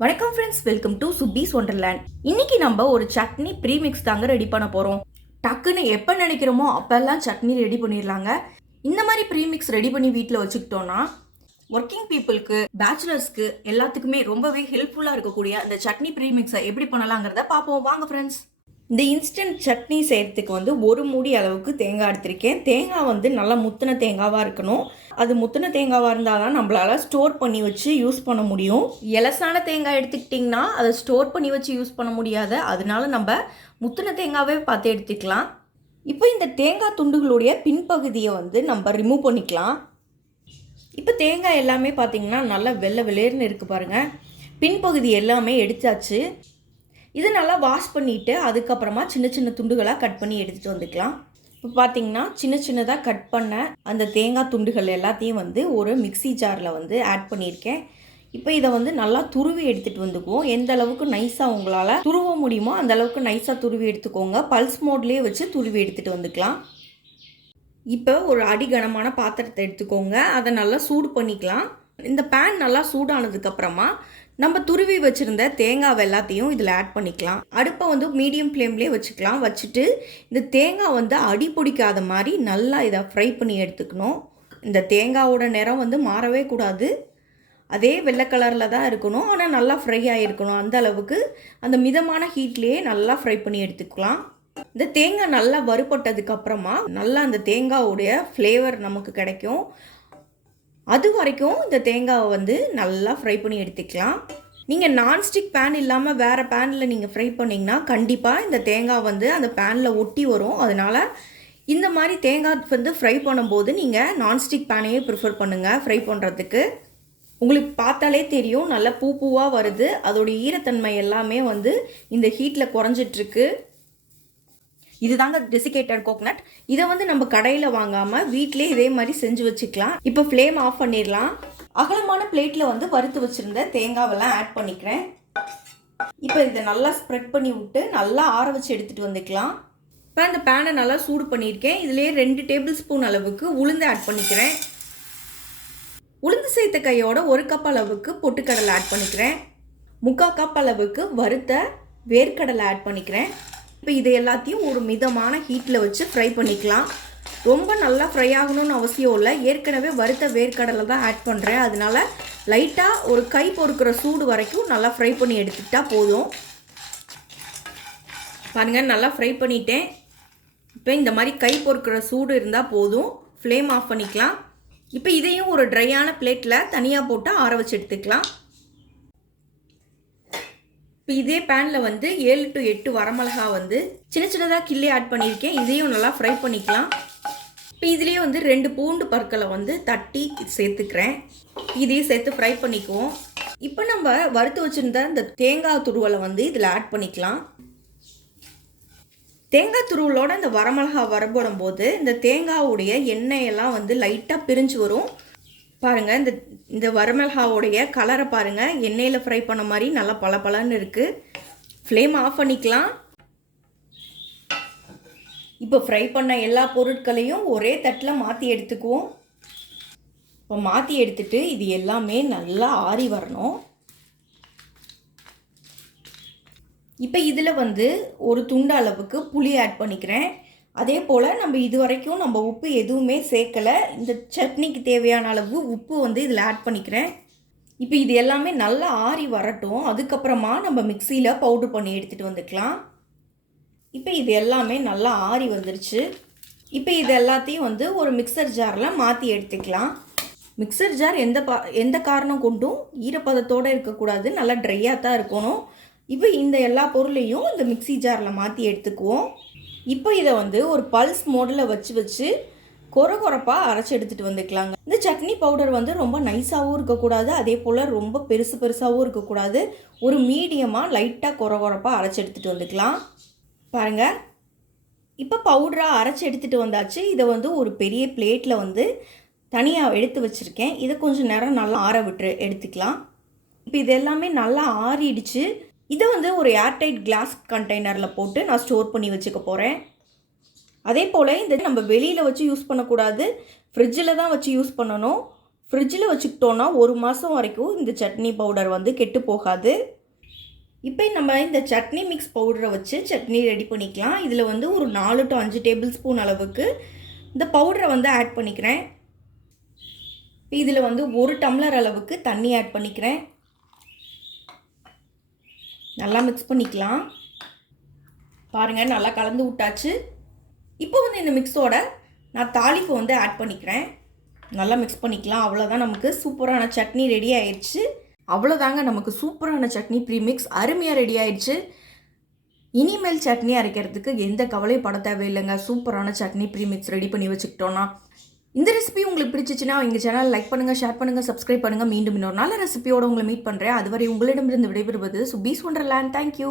வணக்கம் friends welcome to Subbi's wonderland இன்னைக்கு நம்ம ஒரு சட்னி ப்ரீமிக்ஸ் தாங்க ரெடி பண்ண போகிறோம் டக்குன்னு எப்போ நினைக்கிறோமோ அப்போல்லாம் சட்னி ரெடி பண்ணிடலாங்க. இந்த மாதிரி ப்ரீமிக்ஸ் ரெடி பண்ணி வீட்டில் வச்சுக்கிட்டோன்னா ஒர்க்கிங் பீப்புளுக்கு பேச்சுலர்ஸ்க்கு எல்லாத்துக்குமே ரொம்பவே ஹெல்ப்ஃபுல்லாக இருக்கக்கூடிய அந்த சட்னி ப்ரீமிக்ஸை எப்படி பண்ணலாங்கிறத பார்ப்போம். வாங்க ஃப்ரெண்ட்ஸ் இந்த இன்ஸ்டன்ட் சட்னி செய்கிறதுக்கு வந்து ஒரு மூடி அளவுக்கு தேங்காய் எடுத்திருக்கேன். தேங்காய் வந்து நல்லா முத்தின தேங்காவாக இருக்கணும். அது முத்தின தேங்காவாக இருந்தால் தான் நம்மளால் ஸ்டோர் பண்ணி வச்சு யூஸ் பண்ண முடியும். எலசான தேங்காய் எடுத்துக்கிட்டிங்கன்னா அதை ஸ்டோர் பண்ணி வச்சு யூஸ் பண்ண முடியாத. அதனால நம்ம முத்தின தேங்காவே பார்த்து எடுத்துக்கலாம். இப்போ இந்த தேங்காய் துண்டுகளுடைய பின்பகுதியை வந்து நம்ம ரிமூவ் பண்ணிக்கலாம். இப்போ தேங்காய் எல்லாமே பார்த்தீங்கன்னா நல்லா வெள்ளை வெளியேர்னு இருக்குது பாருங்கள் பின்பகுதி எல்லாமே எடுத்தாச்சு. இது நல்லா வாஷ் பண்ணிவிட்டு அதுக்கப்புறமா சின்ன சின்ன துண்டுகளாக கட் பண்ணி எடுத்துகிட்டு வந்துக்கலாம். இப்போ பார்த்தீங்கன்னா சின்ன சின்னதாக கட் பண்ண அந்த தேங்காய் துண்டுகள் எல்லாத்தையும் வந்து ஒரு மிக்ஸி ஜாரில் வந்து ஆட் பண்ணியிருக்கேன். இப்போ இதை வந்து நல்லா துருவி எடுத்துகிட்டு வந்துக்குவோம். எந்த அளவுக்கு நைஸாக உங்களால் துருவ முடியுமோ அந்த அளவுக்கு நைஸாக துருவி எடுத்துக்கோங்க. பல்ஸ் மோட்லேயே வச்சு துருவி எடுத்துகிட்டு வந்துக்கலாம். இப்போ ஒரு அடிகனமான பாத்திரத்தை எடுத்துக்கோங்க. அதை நல்லா சூடு பண்ணிக்கலாம். இந்த பேன் நல்லா சூடானதுக்கப்புறமா நம்ம துருவி வச்சுருந்த தேங்காய் எல்லாத்தையும் இதில் ஆட் பண்ணிக்கலாம். அடுப்பை வந்து மீடியம் ஃப்ளேம்லேயே வச்சுக்கலாம். வச்சுட்டு இந்த தேங்காய் வந்து அடி பிடிக்காத மாதிரி நல்லா இதை ஃப்ரை பண்ணி எடுத்துக்கணும். இந்த தேங்காவோட நிறம் வந்து மாறவே கூடாது. அதே வெள்ளை கலரில் தான் இருக்கணும். ஆனால் நல்லா ஃப்ரை ஆகிருக்கணும் அந்த அளவுக்கு அந்த மிதமான ஹீட்லேயே நல்லா ஃப்ரை பண்ணி எடுத்துக்கலாம். இந்த தேங்காய் நல்லா வறுபட்டதுக்கப்புறமா நல்லா அந்த தேங்காவுடைய ஃப்ளேவர் நமக்கு கிடைக்கும். அது வரைக்கும் இந்த தேங்காவை வந்து நல்லா ஃப்ரை பண்ணி எடுத்துக்கலாம். நீங்கள் நான்ஸ்டிக் பேன் இல்லாமல் வேறு பேனில் நீங்கள் ஃப்ரை பண்ணிங்கன்னா கண்டிப்பாக இந்த தேங்காய் வந்து அந்த பேனில் ஒட்டி வரும். அதனால் இந்த மாதிரி தேங்காய் வந்து ஃப்ரை பண்ணும்போது நீங்கள் நான்ஸ்டிக் பேனையே ப்ரிஃபர் பண்ணுங்கள் ஃப்ரை பண்ணுறதுக்கு உங்களுக்கு பார்த்தாலே தெரியும் நல்லா பூ பூவாக வருது. அதோடைய ஈரத்தன்மை எல்லாமே வந்து இந்த ஹீட்டில் குறைஞ்சிட்ருக்கு இதுதாங்க டெசிகேட்டட் கோகனட் இதை வந்து நம்ம கடையில் வாங்காமல் வீட்டிலே இதே மாதிரி செஞ்சு வச்சுக்கலாம். இப்போ ஃப்ளேம் ஆஃப் பண்ணிடலாம். அகலமான பிளேட்டில் வந்து வறுத்து வச்சுருந்த தேங்காவெல்லாம் ஆட் பண்ணிக்கிறேன். இப்போ இதை நல்லா ஸ்ப்ரெட் பண்ணி விட்டு நல்லா ஆற வச்சு எடுத்துகிட்டு வந்துக்கலாம். இப்போ அந்த பேனை நல்லா சூடு பண்ணியிருக்கேன். இதுலேயே ரெண்டு டேபிள் ஸ்பூன் அளவுக்கு உளுந்து ஆட் பண்ணிக்கிறேன். உளுந்து சேர்த்த கையோட ஒரு கப் அளவுக்கு பொட்டுக்கடலை ஆட் பண்ணிக்கிறேன். முக்கால் கப் அளவுக்கு வறுத்த வேர்க்கடலை ஆட் பண்ணிக்கிறேன். இப்போ இது எல்லாத்தையும் ஒரு மிதமான ஹீட்டில் வச்சு ஃப்ரை பண்ணிக்கலாம். ரொம்ப நல்லா ஃப்ரை ஆகணும்னு அவசியம் இல்லை. ஏற்கனவே வறுத்த வேர்க்கடலை தான் ஆட் பண்ணுறேன் அதனால லைட்டாக ஒரு கை பொறுக்கிற சூடு வரைக்கும் நல்லா ஃப்ரை பண்ணி எடுத்துக்கிட்டால் போதும். பாருங்கள் நல்லா ஃப்ரை பண்ணிட்டேன். இப்போ இந்த மாதிரி கை பொறுக்கிற சூடு இருந்தால் போதும். ஃப்ளேம் ஆஃப் பண்ணிக்கலாம். இப்போ இதையும் ஒரு ட்ரையான பிளேட்டில் தனியாக போட்டு ஆற வச்சு எடுத்துக்கலாம். இப்போ இதே பேனில் வந்து ஏழு டு எட்டு வரமிளகா வந்து சின்ன சின்னதாக கிள்ளி ஆட் பண்ணியிருக்கேன். இதையும் நல்லா ஃப்ரை பண்ணிக்கலாம். இப்போ இதுலேயே வந்து ரெண்டு பூண்டு பற்களை வந்து தட்டி சேர்த்துக்கிறேன். இதையும் சேர்த்து ஃப்ரை பண்ணிக்குவோம். இப்போ நம்ம வறுத்து வச்சுருந்த இந்த தேங்காய் துருவலை வந்து இதில் ஆட் பண்ணிக்கலாம். தேங்காய் துருவலோட இந்த வரமிளகா வரப்படும் போது இந்த தேங்காவுடைய எண்ணெயெல்லாம் வந்து லைட்டாக பிரிஞ்சு வரும். பாருங்கள் இந்த இந்த வரமிளகாவுடைய கலரை பாருங்கள் எண்ணெயில் ஃப்ரை பண்ண மாதிரி நல்லா பல பலன்னு இருக்குது ஃப்ளேம் ஆஃப் பண்ணிக்கலாம். இப்போ ஃப்ரை பண்ண எல்லா பொருட்களையும் ஒரே தட்டில் மாற்றி எடுத்துக்குவோம். இப்போ மாற்றி எடுத்துட்டு இது எல்லாமே நல்லா ஆறி வரணும். இப்போ இதில் வந்து ஒரு துண்டு அளவுக்கு புளி ஆட் பண்ணிக்கிறேன். அதே போல் நம்ம இது வரைக்கும் நம்ம உப்பு எதுவுமே சேர்க்கலை. இந்த சட்னிக்கு தேவையான அளவு உப்பு வந்து இதில் ஆட் பண்ணிக்கிறேன். இப்போ இது எல்லாமே நல்லா ஆறி வரட்டும். அதுக்கப்புறமா நம்ம மிக்சியில் பவுட்ரு பண்ணி எடுத்துகிட்டு வந்துக்கலாம். இப்போ இது எல்லாமே நல்லா ஆறி வந்துருச்சு. இப்போ இது எல்லாத்தையும் வந்து ஒரு மிக்சர் ஜாரில் மாற்றி எடுத்துக்கலாம். மிக்சர் ஜார் எந்த பா எந்த காரணம் கொண்டும் ஈரப்பதத்தோடு இருக்கக்கூடாது. நல்லா ட்ரையாக தான் இருக்கணும். இப்போ இந்த எல்லா பொருளையும் இந்த மிக்சி ஜாரில் மாற்றி எடுத்துக்குவோம். இப்போ இதை வந்து ஒரு பல்ஸ் மோடில் வச்சு வச்சு கொர கொரப்பாக அரைச்சி எடுத்துகிட்டு வந்துக்கலாங்க. இந்த சட்னி பவுடர் வந்து ரொம்ப நைஸாகவும் இருக்கக்கூடாது. அதே போல் ரொம்ப பெருசு பெருசாகவும் இருக்கக்கூடாது. ஒரு மீடியமாக லைட்டாக கொர கொரப்பாக அரைச்சி எடுத்துகிட்டு வந்துக்கலாம். பாருங்கள் இப்போ பவுடராக அரைச்சி எடுத்துகிட்டு வந்தாச்சு. இதை வந்து ஒரு பெரிய பிளேட்டில் வந்து தனியாக எடுத்து வச்சுருக்கேன். இதை கொஞ்சம் நேரம் நல்லா ஆற விட்டு எடுத்துக்கலாம். இப்போ இது எல்லாமே நல்லா ஆறிடுச்சு. இதை வந்து ஒரு ஏர்டைட் கிளாஸ் கண்டெய்னரில் போட்டு நான் ஸ்டோர் பண்ணி வச்சுக்க போகிறேன் அதே போல் இந்த நம்ம வெளியில் வச்சு யூஸ் பண்ணக்கூடாது. ஃப்ரிட்ஜில் தான் வச்சு யூஸ் பண்ணணும். ஃப்ரிட்ஜில் வச்சுக்கிட்டோன்னா ஒரு மாதம் வரைக்கும் இந்த சட்னி பவுடர் வந்து கெட்டு போகாது. இப்போ நம்ம இந்த சட்னி மிக்ஸ் பவுடரை வச்சு சட்னி ரெடி பண்ணிக்கலாம். இதில் வந்து ஒரு நாலு டு அஞ்சு டேபிள் ஸ்பூன் அளவுக்கு இந்த பவுடரை வந்து ஆட் பண்ணிக்கிறேன். இதில் வந்து ஒரு டம்ளர் அளவுக்கு தண்ணி ஆட் பண்ணிக்கிறேன். நல்லா மிக்ஸ் பண்ணிக்கலாம். பாருங்கள் நல்லா கலந்து விட்டாச்சு. இப்போ வந்து இந்த மிக்ஸோட நான் தாளிப்பு வந்து ஆட் பண்ணிக்கிறேன். நல்லா மிக்ஸ் பண்ணிக்கலாம். அவ்வளோதான் நமக்கு சூப்பரான சட்னி ரெடி ஆயிடுச்சு அவ்வளோதாங்க நமக்கு சூப்பரான சட்னி ப்ரீமிக்ஸ் அருமையாக ரெடி ஆயிடுச்சு இனிமேல் சட்னி அரைக்கிறதுக்கு எந்த கவலையும் பட தேவையில்லைங்க. சூப்பரான சட்னி ப்ரீமிக்ஸ் ரெடி பண்ணி வச்சுக்கிட்டோன்னா இந்த ரெசிபி உங்களுக்கு பிடிச்சிச்சுன்னா எங்கள் சேனல் லைக் பண்ணுங்கள் ஷேர் பண்ணுங்கள் சப்ஸ்கிரைப் பண்ணுங்கள் மீண்டும் இன்னொரு நல்ல ரெசிபியோட உங்களை மீட் பண்ணுறேன் அதுவரை உங்களிடமிருந்து விடைபெறுவது சுபீஸ் ஒண்டர்லேண்ட் தேங்க்யூ